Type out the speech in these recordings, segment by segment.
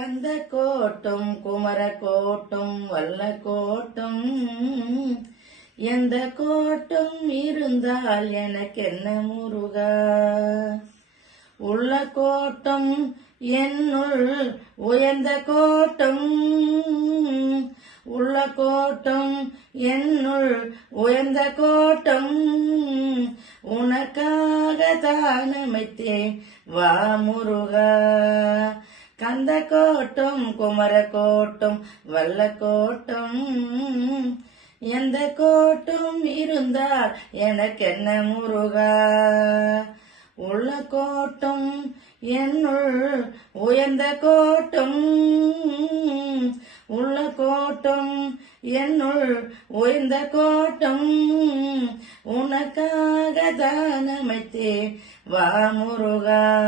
கந்த கோட்டும் குமர கோட்டும் வல்ல கோட்டும். எந்த கோட்டும் இருந்தால் எனக்கு என்ன முருகா? உள்ள கோட்டம் என்னுள் உயர்ந்த கோட்டம். உள்ள கோட்டம் என்னுள் உயர்ந்த கோட்டம். உனக்காக தான் அமைத்தேன் வா முருகா. கந்த கோட்டும் குமர கோட்டும் வல்ல கோட்டும் எந்த கோட்டும் இருந்தால் எனக்கு என்ன முருகா? உள்ள கோட்டும் என்னுள் உயர்ந்த கோட்டும். உள்ள கோட்டும் என்னுள் உயர்ந்த கோட்டம். உனக்காக தானமைத்தே வா முருகா.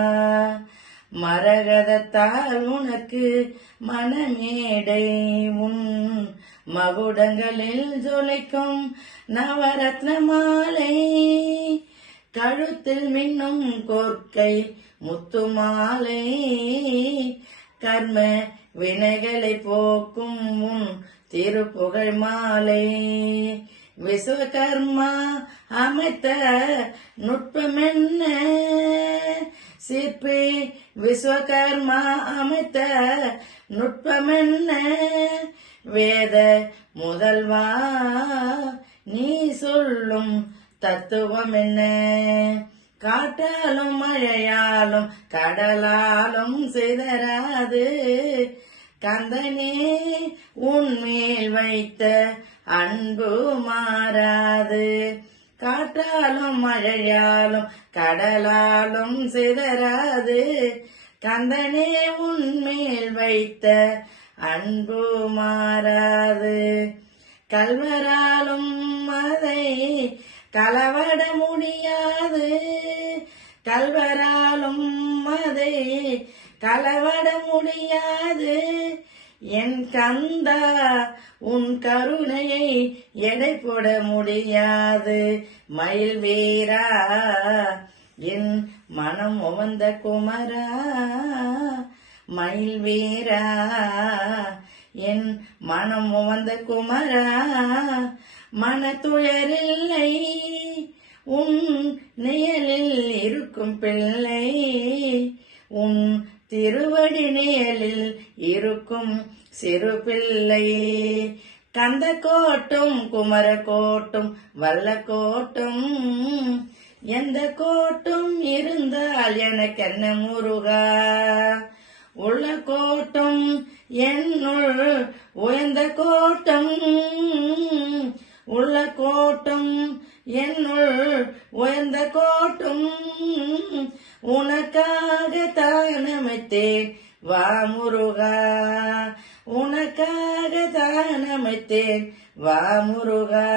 மரகதத்தால் உனக்கு மனமேடை உன் மகுடங்களில் ஜொலிக்கும் நவரத்ன மாலை. கழுத்தில் மின்னும் கோர்க்கை முத்து மாலை கர்ம வினைகளை போக்கும் உன் திருப்புகழ் மாலை. விஸ்வகர்மா அமைத்த நுட்பமென்ன? சிற்பி விஸ்வகர்மா அமைத்த நுட்பமென்ன? வேத முதல்வா நீ சொல்லும் தத்துவம் என்ன காட்டாலும் மழையாலும் கடலாலும் சிதறாது. கந்தனே உன்மேல் வைத்த அன்பு மாறாது. காற்றாலும் மழையாலும் கடலாலும் சிதறாது. கந்தனே உன்மேல் வைத்த அன்பு மாறாது. கல்வராலும் அதை களவட முடியாது. கல்வராலும் அதை களவட முடியாது. என் கந்தா உன் கருணையை எடை போட முடியாது. மயில் வீரா என் மனம் உவந்த குமரா. மயில் வீரா என் மனம் உவந்த குமரா. மனத்துயரில்லை உன் நிழலில் இருக்கும் பிள்ளை. உன் திருவடி நிழலில் இருக்கும் சிறு பிள்ளை. கந்த கோட்டும் குமர கோட்டும் வல்ல கோட்டும். எந்த கோட்டும் இருந்தால் எனக்கு என்ன முருகா? உள்ள கோட்டும் என்னுள் உயர்ந்த கோட்டம். உள்ள கோட்டம் என்னுள் உயர்ந்த கோட்டம். உனக்காக தானமைத்தேன் வா முருகா உனக்காக தான் அமைத்தேன் வா முருகா